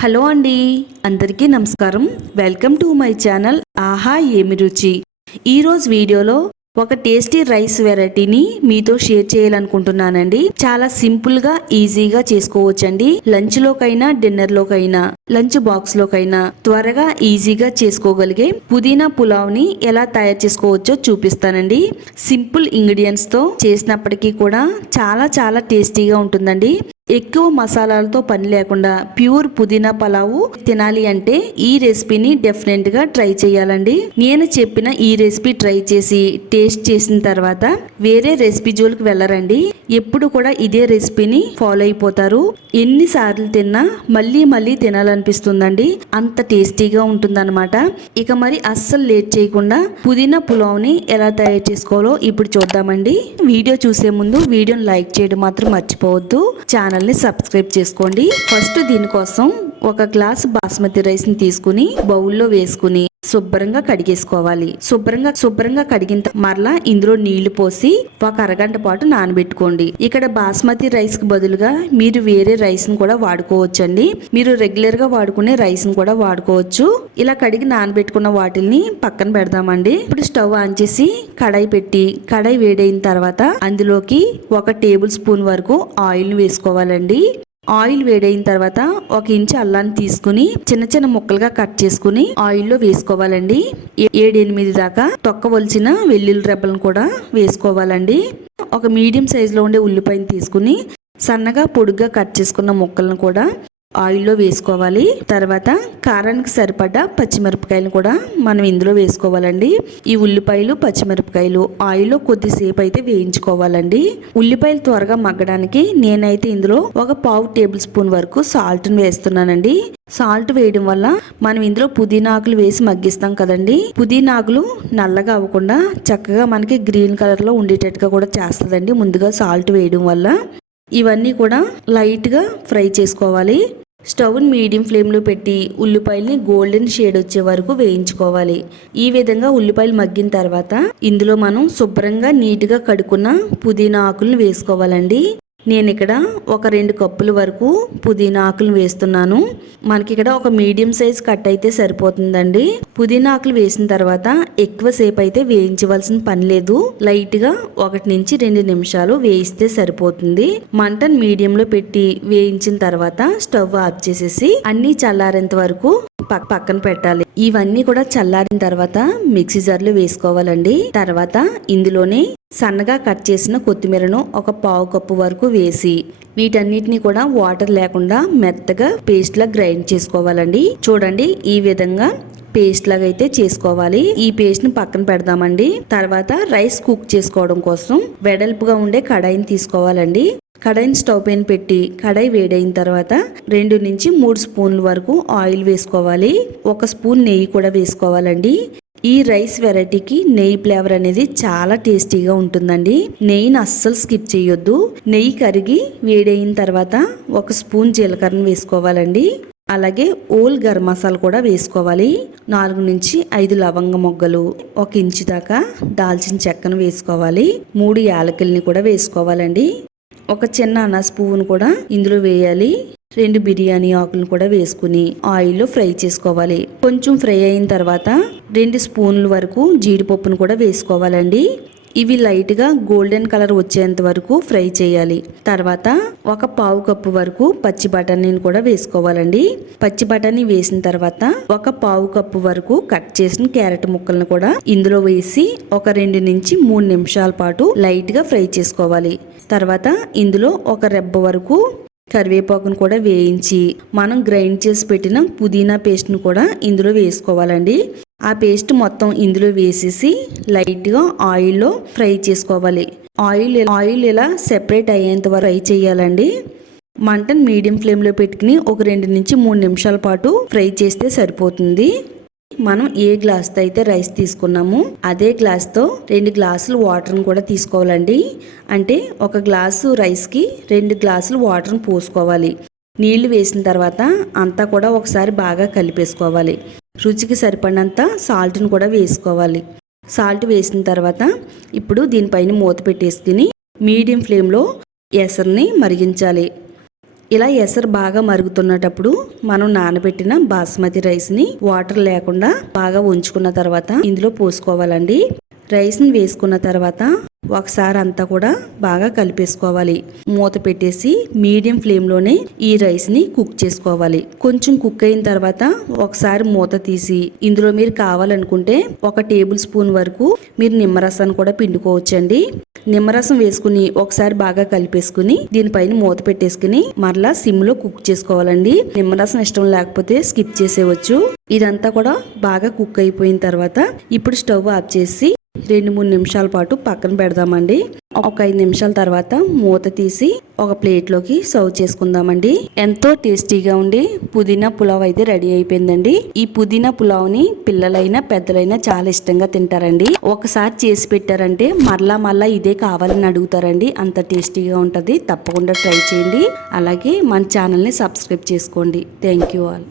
Hello అండి అందరికీ నమస్కారం. వెల్కమ్ టు మై ఛానల్ ఆహా ఏమి రుచి. ఈరోజు వీడియోలో ఒక టేస్టీ రైస్ వెరైటీని మీతో షేర్ చేయాలనుకుంటున్నానండి. చాలా సింపుల్గా ఈజీగా చేసుకోవచ్చండి. లంచ్లోకైనా డిన్నర్లోకైనా లంచ్ బాక్స్లోకైనా త్వరగా ఈజీగా చేసుకోగలిగే పుదీనా పులావ్ని ఎలా తయారు చేసుకోవచ్చో చూపిస్తానండి. సింపుల్ ఇంగ్రీడియంట్స్తో చేసినప్పటికీ కూడా చాలా చాలా టేస్టీగా ఉంటుందండి. ఎక్కువ మసాలాలతో పని లేకుండా ప్యూర్ పుదీనా పలావు తినాలి అంటే ఈ రెసిపీని డెఫినెట్గా ట్రై చేయాలండి. నేను చెప్పిన ఈ రెసిపీ ట్రై చేసి టేస్ట్ చేసిన తర్వాత వేరే రెసిపీ జోలికి వెళ్ళరండి. ఎప్పుడు కూడా ఇదే రెసిపీని ఫాలో అయిపోతారు. ఎన్నిసార్లు తిన్నా మళ్ళీ మళ్ళీ తినాలనిపిస్తుందండి. అంత టేస్టీగా ఉంటుందన్నమాట. ఇక మరి అస్సలు లేట్ చేయకుండా పుదీనా పులావ్ని ఎలా తయారు చేసుకోవాలో ఇప్పుడు చూద్దామండి. వీడియో చూసే ముందు వీడియోని లైక్ చేయడం మాత్రం మర్చిపోవద్దు. ఛానల్ని సబ్స్క్రైబ్ చేసుకోండి. ఫస్ట్ దీనికోసం ఒక గ్లాస్ బాస్మతి రైస్ని తీసుకుని బౌల్లో వేసుకుని శుభ్రంగా కడిగేసుకోవాలి. శుభ్రంగా శుభ్రంగా కడిగిన మరలా ఇందులో నీళ్ళు పోసి ఒక అరగంట పాటు నానబెట్టుకోండి. ఇక్కడ బాస్మతి రైస్కి బదులుగా మీరు వేరే రైస్ను కూడా వాడుకోవచ్చండి. మీరు రెగ్యులర్గా వాడుకునే రైస్ను కూడా వాడుకోవచ్చు. ఇలా కడిగి నానబెట్టుకున్న వాటిల్ని పక్కన పెడదామండి. ఇప్పుడు స్టవ్ ఆన్ చేసి కడాయి పెట్టి కడాయి వేడైన తర్వాత అందులోకి ఒక టేబుల్ స్పూన్ వరకు ఆయిల్ వేసుకోవాలండి. ఆయిల్ వేడైన తర్వాత ఒక ఇంచు అల్లాన్ని తీసుకుని చిన్న చిన్న ముక్కలుగా కట్ చేసుకుని ఆయిల్లో వేసుకోవాలండి. ఏ- ఏడెనిమిది దాకా తొక్క వలిచిన వెల్లుల్లి రెబ్బలను కూడా వేసుకోవాలండి. ఒక మీడియం సైజులో ఉండే ఉల్లిపాయని తీసుకుని సన్నగా పొడుగ్గా కట్ చేసుకున్న ముక్కలను కూడా ఆయిల్లో వేసుకోవాలి. తర్వాత కారానికి సరిపడ్డ పచ్చిమిరపకాయలు కూడా మనం ఇందులో వేసుకోవాలండి. ఈ ఉల్లిపాయలు పచ్చిమిరపకాయలు ఆయిల్లో కొద్దిసేపు అయితే వేయించుకోవాలండి. ఉల్లిపాయలు త్వరగా మగ్గడానికి నేనైతే ఇందులో ఒక పావు టేబుల్ స్పూన్ వరకు సాల్ట్ని వేస్తున్నానండి. సాల్ట్ వేయడం వల్ల మనం ఇందులో పుదీనా ఆకులు వేసి మగ్గిస్తాం కదండి. పుదీనా ఆకులు నల్లగా అవ్వకుండా చక్కగా మనకి గ్రీన్ కలర్లో ఉండేటట్టుగా కూడా చేస్తుందండి. ముందుగా సాల్ట్ వేయడం వల్ల ఇవన్నీ కూడా లైట్గా ఫ్రై చేసుకోవాలి. స్టవ్ని మీడియం ఫ్లేమ్లో పెట్టి ఉల్లిపాయల్ని గోల్డెన్ షేడ్ వచ్చే వరకు వేయించుకోవాలి. ఈ విధంగా ఉల్లిపాయలు మగ్గిన తర్వాత ఇందులో మనం శుభ్రంగా నీట్గా కడుక్కున్న పుదీనా ఆకులను వేసుకోవాలండి. నేను ఇక్కడ ఒక రెండు కప్పుల వరకు పుదీనా ఆకులు వేస్తున్నాను. మనకి ఇక్కడ ఒక మీడియం సైజ్ కట్ అయితే సరిపోతుందండి. పుదీనా ఆకులు వేసిన తర్వాత ఎక్కువ సేపు అయితే వేయించవలసిన పని లేదు. లైట్గా ఒకటి నుంచి రెండు నిమిషాలు వేయిస్తే సరిపోతుంది. మంటను మీడియంలో పెట్టి వేయించిన తర్వాత స్టవ్ ఆఫ్ చేసేసి అన్ని చల్లారేంత వరకు పక్కన పెట్టాలి. ఇవన్నీ కూడా చల్లారిన తర్వాత మిక్సీ జార్లు వేసుకోవాలండి. తర్వాత ఇందులోనే సన్నగా కట్ చేసిన కొత్తిమీరను ఒక పావు కప్పు వరకు వేసి వీటన్నిటిని కూడా వాటర్ లేకుండా మెత్తగా పేస్ట్ లా గ్రైండ్ చేసుకోవాలండి. చూడండి ఈ విధంగా పేస్ట్ లాగా అయితే చేసుకోవాలి. ఈ పేస్ట్ని పక్కన పెడదామండి. తర్వాత రైస్ కుక్ చేసుకోవడం కోసం వెడల్పుగా ఉండే కడాయిని తీసుకోవాలండి. కడాయిని స్టవ్ పైన పెట్టి కడాయి వేడైన తర్వాత రెండు నుంచి మూడు స్పూన్ల వరకు ఆయిల్ వేసుకోవాలి. ఒక స్పూన్ నెయ్యి కూడా వేసుకోవాలండి. ఈ రైస్ వెరైటీకి నెయ్యి ఫ్లేవర్ అనేది చాలా టేస్టీగా ఉంటుందండి. నెయ్యిని అస్సలు స్కిప్ చేయొద్దు. నెయ్యి కరిగి వేడైన తర్వాత ఒక స్పూన్ జీలకర్రను వేసుకోవాలండి. అలాగే ఓల్ గరం మసాలా కూడా వేసుకోవాలి. నాలుగు నుంచి ఐదు లవంగ మొగ్గలు ఒక ఇంచు దాకా దాల్చిన చెక్కను వేసుకోవాలి. మూడు యాలకుల్ని కూడా వేసుకోవాలండి. ఒక చిన్న అనాస్ పువ్వును కూడా ఇందులో వేయాలి. రెండు బిర్యానీ ఆకులను కూడా వేసుకుని ఆయిల్లో ఫ్రై చేసుకోవాలి. కొంచెం ఫ్రై అయిన తర్వాత రెండు స్పూన్ల వరకు జీడిపప్పును కూడా వేసుకోవాలండి. ఇవి లైట్గా గోల్డెన్ కలర్ వచ్చేంత వరకు ఫ్రై చేయాలి. తర్వాత ఒక పావు కప్పు వరకు పచ్చి బఠానీని కూడా వేసుకోవాలండి. పచ్చి బఠానీ వేసిన తర్వాత ఒక పావు కప్పు వరకు కట్ చేసిన క్యారెట్ ముక్కలను కూడా ఇందులో వేసి ఒక రెండు నుంచి మూడు నిమిషాల పాటు లైట్గా ఫ్రై చేసుకోవాలి. తర్వాత ఇందులో ఒక రెబ్బ వరకు కరివేపాకును కూడా వేయించి మనం గ్రైండ్ చేసి పెట్టిన పుదీనా పేస్ట్ను కూడా ఇందులో వేసుకోవాలండి. ఆ పేస్ట్ మొత్తం ఇందులో వేసేసి లైట్గా ఆయిల్లో ఫ్రై చేసుకోవాలి. ఆయిల్ ఆయిల్ ఇలా సెపరేట్ అయ్యేంత వరకు ఫ్రై చేయాలండి. మంటను మీడియం ఫ్లేమ్లో పెట్టుకుని ఒక రెండు నుంచి మూడు నిమిషాల పాటు ఫ్రై చేస్తే సరిపోతుంది. మనం ఏ గ్లాస్తో అయితే రైస్ తీసుకున్నామో అదే గ్లాస్తో రెండు గ్లాసులు వాటర్ని కూడా తీసుకోవాలండి. అంటే ఒక గ్లాసు రైస్కి రెండు గ్లాసులు వాటర్ని పోసుకోవాలి. నీళ్ళు వేసిన తర్వాత అంతా కూడా ఒకసారి బాగా కలిపేసుకోవాలి. రుచికి సరిపడినంత సాల్ట్ని కూడా వేసుకోవాలి. సాల్ట్ వేసిన తర్వాత ఇప్పుడు దీనిపైన మూత పెట్టేసుకుని మీడియం ఫ్లేమ్లో ఎసర్ని మరిగించాలి. ఇలా ఎసరు బాగా మరుగుతున్నటప్పుడు మనం నానబెట్టిన బాస్మతి రైస్ని వాటర్ లేకుండా బాగా ఉంచుకున్న తర్వాత ఇందులో పోసుకోవాలండి. రైస్ని వేసుకున్న తర్వాత ఒకసారి అంతా కూడా బాగా కలిపేసుకోవాలి. మూత పెట్టేసి మీడియం ఫ్లేమ్లోనే ఈ రైస్ని కుక్ చేసుకోవాలి. కొంచెం కుక్ అయిన తర్వాత ఒకసారి మూత తీసి ఇందులో మీరు కావాలనుకుంటే ఒక టేబుల్ స్పూన్ వరకు మీరు నిమ్మరసాన్ని కూడా పిండుకోవచ్చండి. నిమ్మరసం వేసుకుని ఒకసారి బాగా కలిపేసుకుని దీనిపైన మూత పెట్టేసుకుని మరలా సిమ్లో కుక్ చేసుకోవాలండి. నిమ్మరసం ఇష్టం లేకపోతే స్కిప్ చేసేవచ్చు ఇదంతా కూడా బాగా కుక్ అయిపోయిన తర్వాత ఇప్పుడు స్టవ్ ఆఫ్ చేసి రెండు మూడు నిమిషాల పాటు పక్కన పెడదామండి. ఒక ఐదు నిమిషాల తర్వాత మూత తీసి ఒక ప్లేట్లోకి సర్వ్ చేసుకుందామండి. ఎంతో టేస్టీగా ఉండి పుదీనా పులావ్ అయితే రెడీ అయిపోయిందండి. ఈ పుదీనా పులావ్ని పిల్లలైనా పెద్దలైనా చాలా ఇష్టంగా తింటారండి. ఒకసారి చేసి పెట్టారంటే మరలా మరలా ఇదే కావాలని అడుగుతారండి. అంత టేస్టీగా ఉంటుంది తప్పకుండా ట్రై చేయండి. అలాగే మన ఛానల్ని సబ్స్క్రైబ్ చేసుకోండి. Thank you all.